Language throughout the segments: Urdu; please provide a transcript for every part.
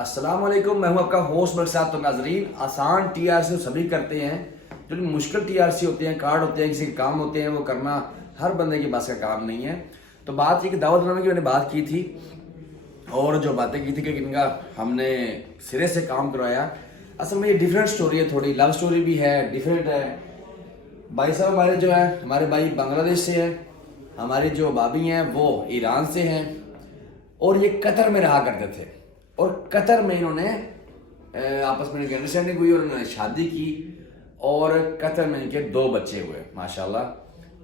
السلام علیکم، میں ہوں آپ کا ہوسٹ ملک صاحب. تو ناظرین، آسان ٹی آر سی سبھی کرتے ہیں، جو مشکل ٹی آر سی ہوتے ہیں، کارڈ ہوتے ہیں، کسی کے کام ہوتے ہیں، وہ کرنا ہر بندے کے پاس کا کام نہیں ہے. تو بات یہ کہ دعوت نامے کی میں نے بات کی تھی اور جو باتیں کی تھی کہ ان کا ہم نے سرے سے کام کروایا. اصل میں یہ ڈیفرنٹ سٹوری ہے، تھوڑی لو سٹوری بھی ہے، ڈیفرنٹ ہے. بھائی صاحب ہمارے جو ہے، ہمارے بھائی بنگلہ دیش سے ہیں، ہماری جو بابی ہیں وہ ایران سے ہیں، اور یہ قطر میں رہا کرتے تھے. اور قطر میں انہوں نے آپس میں انڈرسٹینڈنگ ہوئی اور انہوں نے شادی کی، اور قطر میں ان کے 2 بچے ہوئے ماشاءاللہ.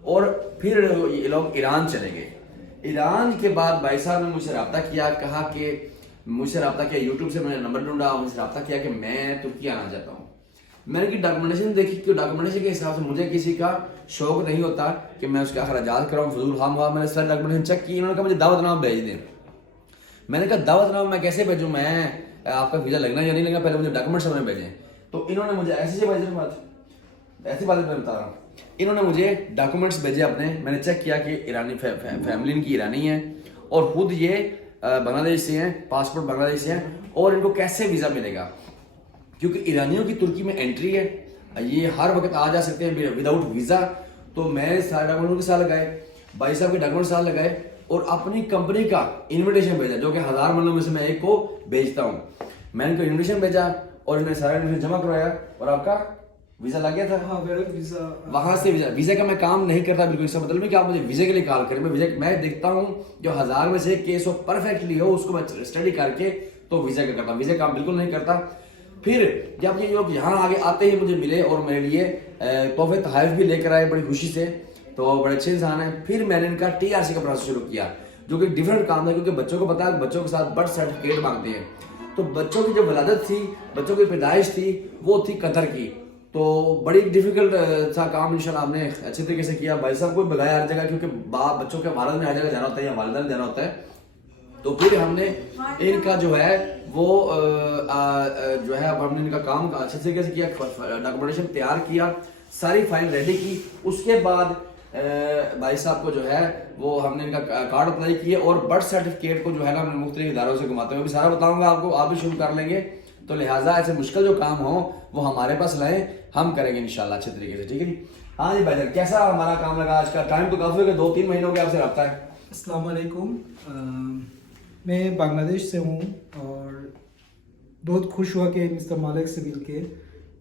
اور پھر یہ لوگ ایران چلے گئے. ایران کے بعد بھائی صاحب نے مجھ سے رابطہ کیا، کہا کہ مجھ سے رابطہ کیا، یوٹیوب سے میں نے نمبر ڈھونڈا، مجھ سے رابطہ کیا کہ میں ترکی آنا چاہتا ہوں. میں نے ڈاکومنٹیشن دیکھی کہ ڈاکومنٹیشن کے حساب سے مجھے کسی کا شوق نہیں ہوتا کہ میں اس کے اخراجات کراؤں فضول خام ہوا. میں نے سارے ڈاکومنٹیشن چیک کی. انہوں نے کہا مجھے دعوت نامہ بھیج دیں. میں نے کہا دعوت نامہ میں کیسے بھیجوں، میں آپ کا ویزا لگنا یا نہیں لگنا، پہلے مجھے ڈاکومنٹس میں بھیجیں. تو انہوں نے مجھے ایسی بات میں بتا رہا ہوں، انہوں نے مجھے ڈاکومنٹس بھیجے اپنے. میں نے چیک کیا کہ ایرانی فیملی ان کی ایرانی ہے، اور خود یہ بنگلہ دیش سے ہیں، پاسپورٹ بنگلہ دیش سے ہیں. اور ان کو کیسے ویزا ملے گا، کیونکہ ایرانیوں کی ترکی میں انٹری ہے، یہ ہر وقت آ جا سکتے ہیں وداؤٹ ویزا. تو میں سارے ڈاکومنٹ کے ساتھ لگائے، بھائی صاحب کے ڈاکومنٹ ساتھ لگائے، اور اپنی کمپنی کا انویٹیشن بھیجا، جو کہ 1000 ملوں میں سے میں ایک کو بھیجتا ہوں. میں ان کو انویٹیشن بھیجا اور انہوں نے سارا انویٹیشن جمع کروایا، اور آپ کا ویزا لگ گیا تھا. ہاں ویزا وہاں سے ویزا کا میں کام نہیں کرتا بالکل. اس کا مطلب نہیں کہ آپ مجھے ویزے کے لیے کال کریں. میں دیکھتا ہوں جو 1000 میں سے ایک کیس ہو پرفیکٹلی ہو، اس کو میں اسٹڈی کر کے تو ویزا کا کرتا ہوں. ویزا کام بالکل نہیں کرتا. پھر جب یہ لوگ یہاں آگے آتے ہی مجھے ملے اور میرے لیے تحفے تحائف بھی لے کر آئے بڑی خوشی سے، تو بڑے اچھے انسان ہیں. پھر میں نے ان کا ٹی آر سی کا پروسیس شروع کیا، جو کہ ڈیفرنٹ کام ہے، کیونکہ بچوں کو پتا ہے بچوں کے ساتھ برتھ سرٹیفکیٹ مانگتے ہیں. تو بچوں کی جو ولادت تھی، بچوں کی پیدائش تھی، وہ تھی قطر کی. تو بڑی ڈیفیکلٹ تھا کام. انشاءاللہ آپ نے اچھے طریقے سے کیا. بھائی صاحب کو بھی بگایا ہر جگہ، کیونکہ بچوں کے والد میں ہر جگہ جانا ہوتا ہے یا والدہ نے جانا ہوتا ہے. تو پھر ہم نے ان کا جو ہے وہ جو ہے اب ہم نے ان کا کام اچھے طریقے سے کیا، ڈاکومنٹیشن تیار کیا، ساری فائل ریڈی کی. اس کے بعد بھائی صاحب کو جو ہے وہ ہم نے ان کا کارڈ اپلائی کیے، اور برتھ سرٹیفکیٹ کو جو ہے نا ہم نے مختلف اداروں سے گھماتے ہوئے بھی سارا بتاؤں گا آپ کو، آپ بھی شروع کر لیں گے. تو لہٰذا ایسے مشکل جو کام ہو وہ ہمارے پاس لائیں، ہم کریں گے انشاءاللہ اچھے طریقے سے. ٹھیک ہے جی. ہاں جی بھائی جان، کیسا ہمارا کام لگا آج کا؟ ٹائم تو کافی ہو گیا، 2-3 مہینوں کے آپ سے رابطہ ہے. السلام علیکم. میں بنگلہ دیش سے ہوں اور بہت خوش ہوا کہ مسٹر مالک سے مل کے.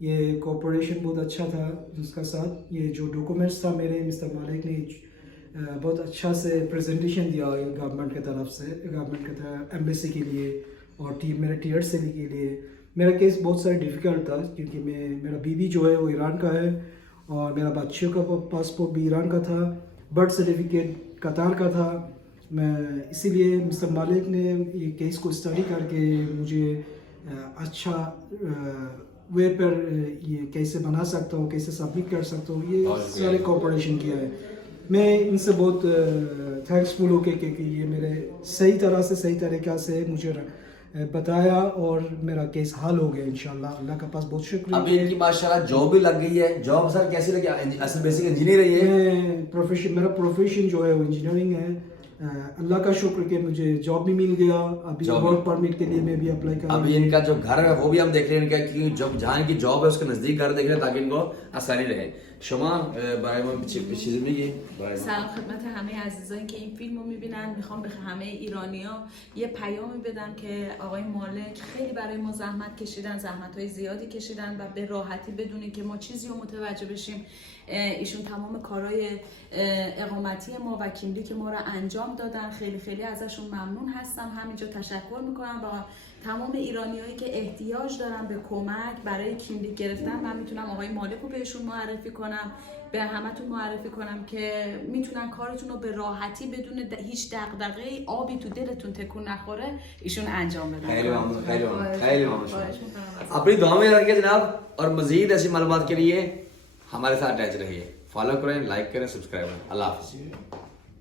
یہ کوپریشن بہت اچھا تھا اس کا ساتھ. یہ جو ڈاکومنٹس تھا میرے، مسٹر مالک نے بہت اچھا سے پریزنٹیشن دیا گورنمنٹ کی طرف سے، گورنمنٹ کی طرف ایمبیسی کے لیے اور میرے ٹی آر سی کے لیے. میرا کیس بہت سارے ڈیفیکلٹ تھا، کیونکہ میرا بیوی جو ہے وہ ایران کا ہے، اور میرا بچوں کا پاسپورٹ بھی ایران کا تھا، برتھ سرٹیفکیٹ قطر کا تھا. میں اسی لیے مسٹر مالک نے یہ کیس کو اسٹڈی کر کے مجھے اچھا وے پر یہ کیسے بنا سکتا ہوں، کیسے سبمٹ کر سکتا ہوں، یہ سارے کوپریشن کیا ہے. میں ان سے بہت تھینکسفل ہوں کہ یہ میرے صحیح طرح سے صحیح طریقہ سے مجھے بتایا اور میرا کیس حل ہو گیا انشاءاللہ. اللہ کا پاس بہت شکریہ. ابھی ان کی ماشاءاللہ جاب بھی لگ گئی ہے. جاب سر کیسی لگی؟ اصل بیسک انجینئر ہی ہے. میرا پروفیشن جو ہے وہ انجینئرنگ ہے. اللہ کا شکر کہ مجھے جاب بھی مل گیا. ابھی ورک پرمٹ کے لیے میں بھی اپلائی کر رہا ہوں. ابھی ان کا جو گھر ہے وہ بھی ہم دیکھ رہے ہیں، ان کا کہ جہاں ان کی جاب ہے اس کے نزدیک گھر دیکھ رہے ہیں تاکہ ان کو آسانی رہے. شما برای ما چیزی میگی؟ سلام خدمت همه عزیزانی که این فیلم رو میبینن. میخوام به همه ایرانی‌ها یه پیامی بدم که آقای مالک خیلی برای ما زحمت کشیدن، زحمت‌های زیادی کشیدن و به راحتی بدونید که ما چیزی رو متوجه بشیم. ایشون تمام کارهای اقامتی ما و کیملیک ما رو انجام دادن. خیلی خیلی ازشون ممنون هستم. همینجا تشکر میکنم با تمام ایرانیایی که احتیاج دارن به کمک برای کیملیک گرفتن. من میتونم آقای مالک رو بهشون معرفی کنم، به همتون معرفی کنم که میتونن کارتون رو به راحتی بدون هیچ دغدغه‌ای، آبی تو دلتون تکون نخوره، ایشون انجام بدن. خیلی ممنون، خیلی ممنون، خیلی ممنون. اپنی دعا میں رکھیے جناب، اور مزید ایسی معلومات کے لیے ہمارے ساتھ اٹیچ رہیے. فالو کریں، لائک کریں، سبسکرائب کریں. اللہ حافظ.